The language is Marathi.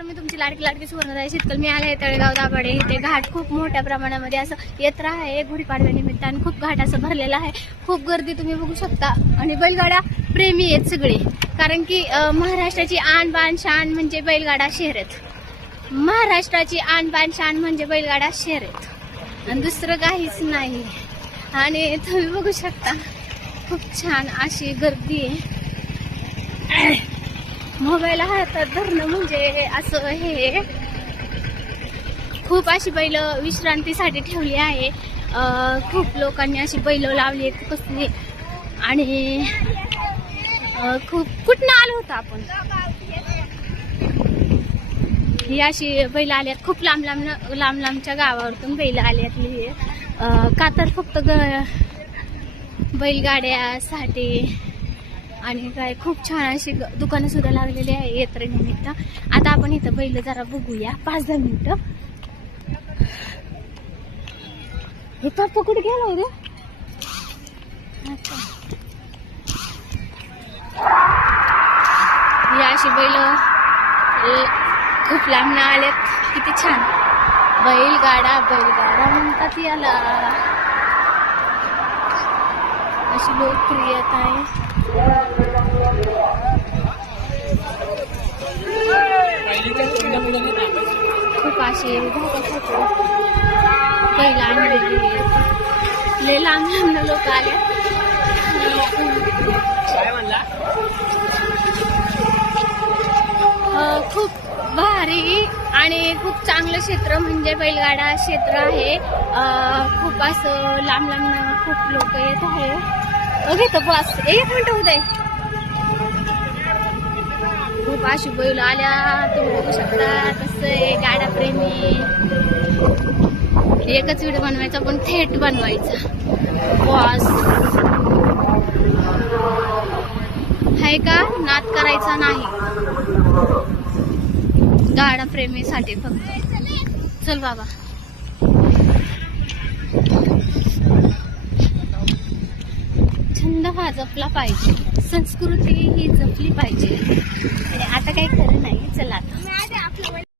नमस्कार, मी तुमची लाडकी सुवर्णराय शीतल. मी आले तळेगाव दाभाडे. इथे घाट खूप मोठ्या प्रमाणामध्ये असं येत आहे. गुढीपाडव्यानिमित्ताने खूप घाट असं भरलेला आहे. खूप गर्दी तुम्ही बघू शकता. आणि बैलगाडा प्रेमी आहेत सगळे, कारण की महाराष्ट्राची आन बान शान म्हणजे बैलगाडा शर्यत. महाराष्ट्राची आन बान शान म्हणजे बैलगाडा शर्यत आणि दुसरं काहीच नाही. आणि तुम्ही बघू शकता खूप छान अशी गर्दी आहे. मोबाईल हातात धरणं म्हणजे असं हे खूप अशी बैल विश्रांतीसाठी ठेवली आहे. खूप लोकांनी अशी बैल लावली आहेत कसली. आणि खूप कुठनं आलो होतो आपण. ही अशी बैल आल्यात खूप लांब लांबच्या गावावरतून बैल आल्यातली. का तर फक्त बैलगाड्यासाठी. आणि काय खूप छान अशी दुकानं सुद्धा लागलेली आहे यात्रेनिमित्त. आता आपण इथं बैल जरा बघूया 5-10 मिनिटं. हे पप्पा कुठे गेलाय रे. ही अशी बैल खूप लांब आल्यात. किती छान बैलगाडा म्हणतात याला. अशी लोकप्रियता आहे. खूप असे बैल आणलेली लय लांब लोक आले. खूप भारी आणि खूप चांगलं क्षेत्र म्हणजे बैलगाडा क्षेत्र आहे. खूप असं लांब खूप लोक येत आहे. ओके तर बस 1 मिनिट होत आहे. खूप अशी बैल आल्या तुम्ही बघू शकता. तसं गाडा प्रेमी एकच व्हिडिओ बनवायचा पण थेट बनवायचा. बॉस आहे का, नाद करायचा नाही. गाडा प्रेमीसाठी फक्त. चल बाबा. छंद हा जपला पाहिजे, संस्कृती ही जपली पाहिजे. आता काही खरं नाही. चला.